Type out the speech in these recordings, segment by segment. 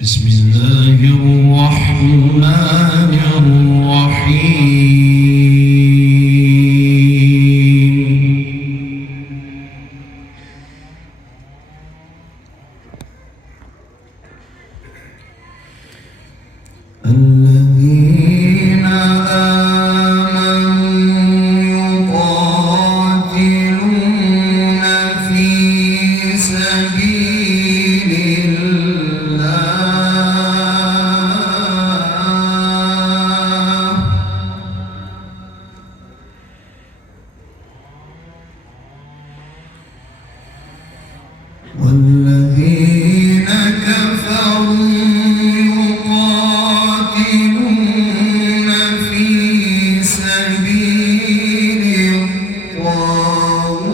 بسم الله الرحمن الرحيم الذين آمنوا يقاتلون في سبيل والذين كفروا يقاتلون في سبيل الطاغوت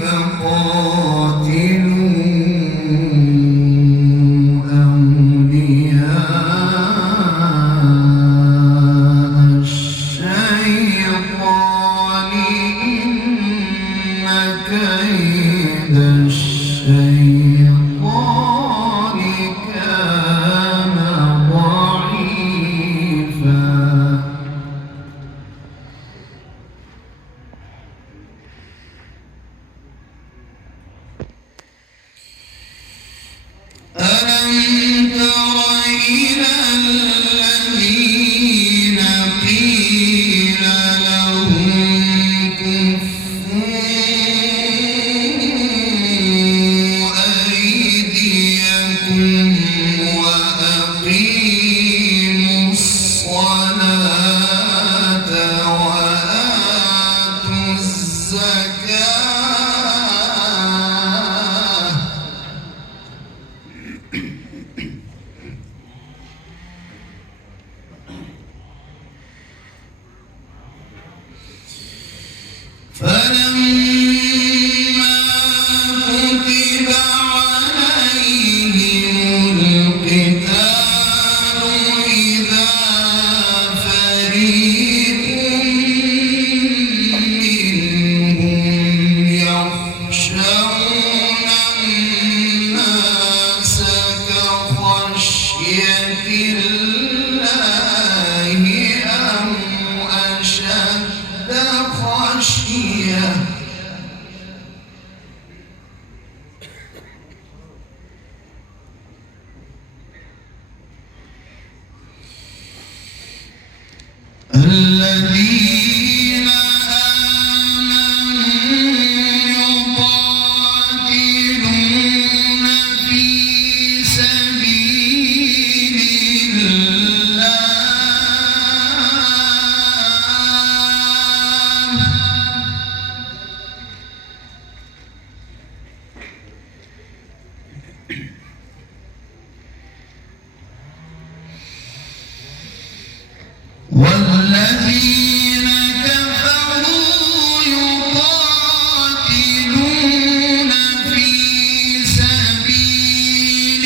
فقاتلوا أولياء الشيطان إن كيد الشيطان كان ضعيفا ألم تر إلى الذين قيل لهم كفوا أيديكم وأقيموا الصلاة وآتوا الزكاة فلما كتب عليهم القتال إذا فريق منهم يخشون الناس كخشية الله أو أشد خشية الذين آمنوا يقاتلون في سبيل الله والذين كفروا يقاتلون في سبيل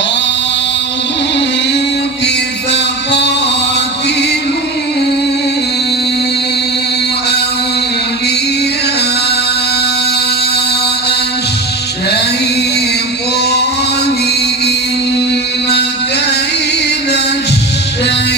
الطاغوت فقاتلوا أولياء الشيطان إن كيد الشيطان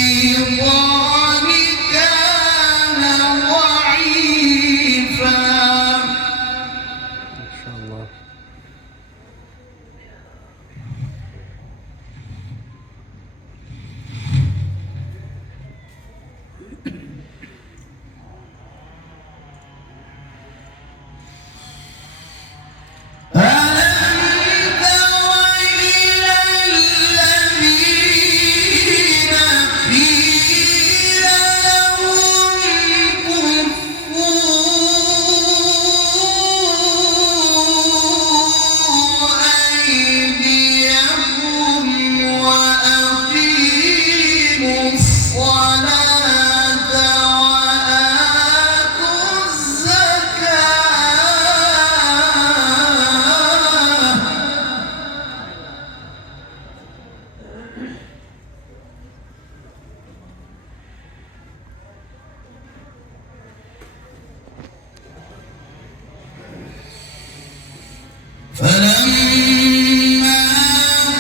فلما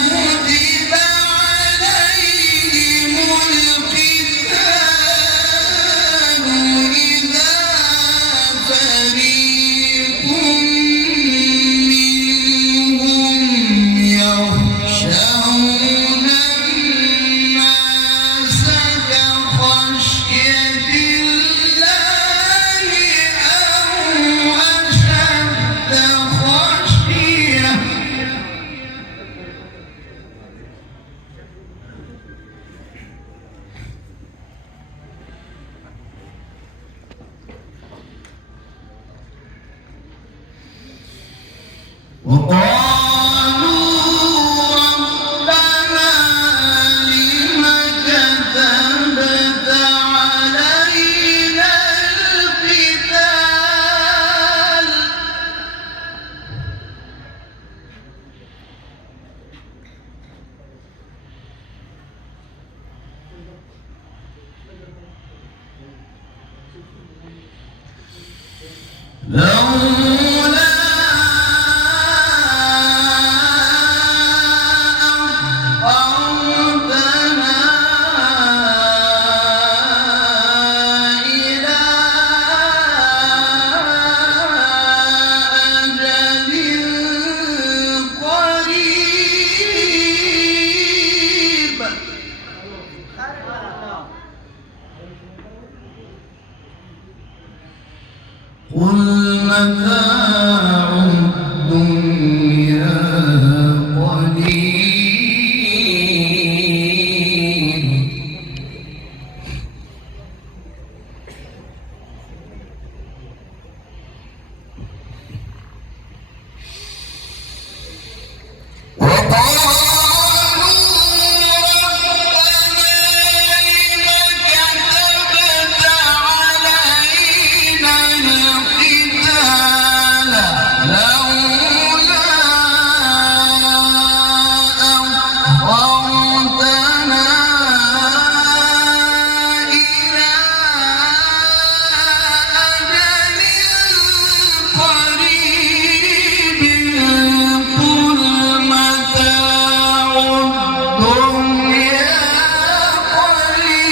كتب عليهم القتال إذا فريق منهم يخشون الناس كخشية الله أو أشد خشية. وقالوا ربنا لم كتبت علينا القتال لولا أخرتنا إلى أجل قريب. قل متاع الدنيا قليل وقالوا ربنا لم كتبت علينا القتال لولا أخرتنا إلى أجل قريب قل متاع الدنيا قليل.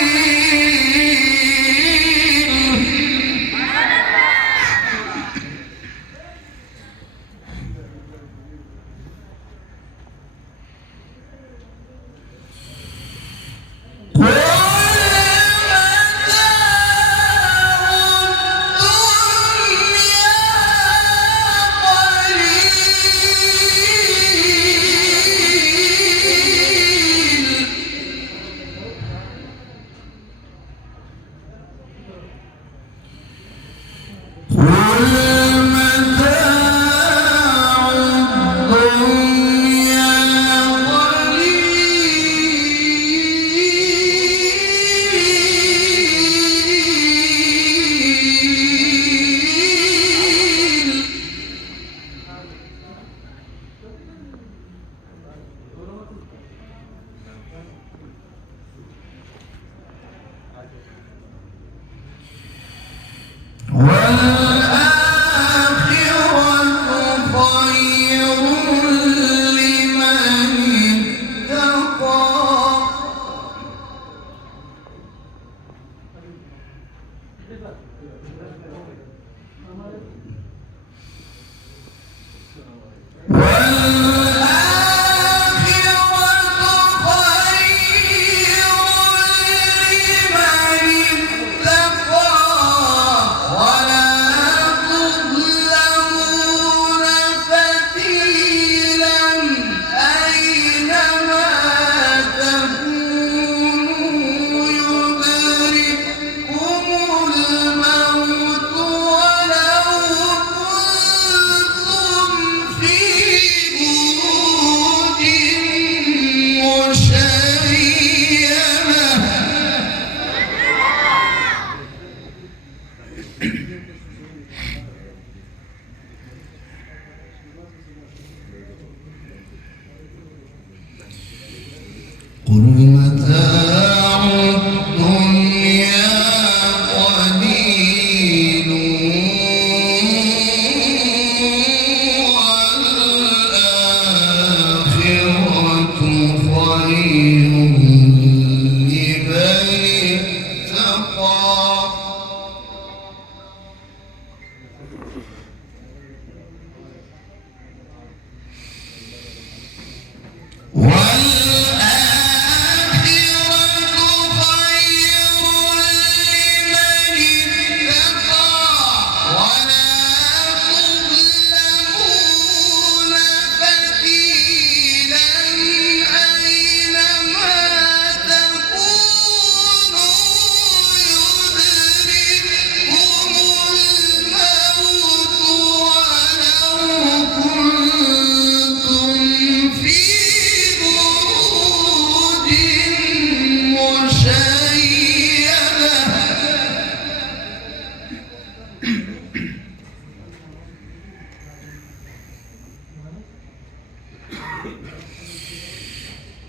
ولا قل متاع الدنيا قليل والآخرة خير لمن اتقى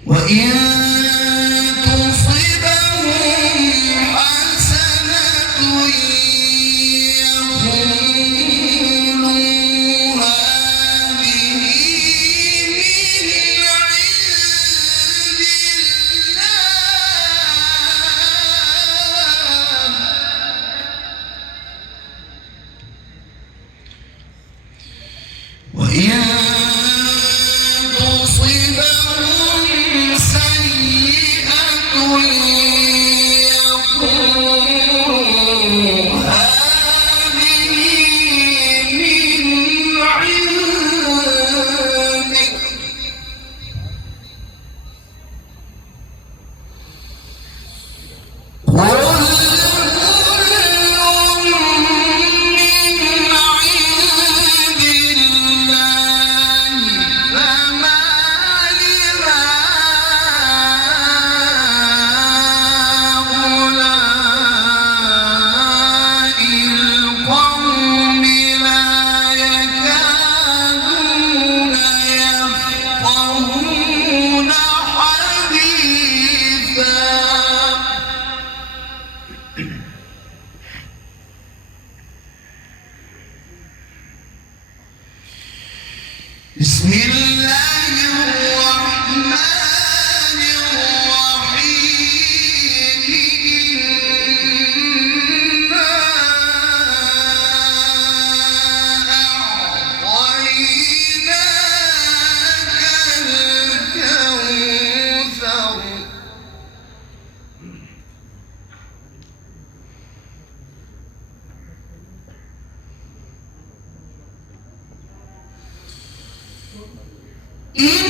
وإن تصبهم حسنة يقولوا هذه من عند الله وإن تصبهم سيئة يقولوا هذه من عندك قل بسم الله الرحمن الرحيم إنا أعطيناك الكوثر إن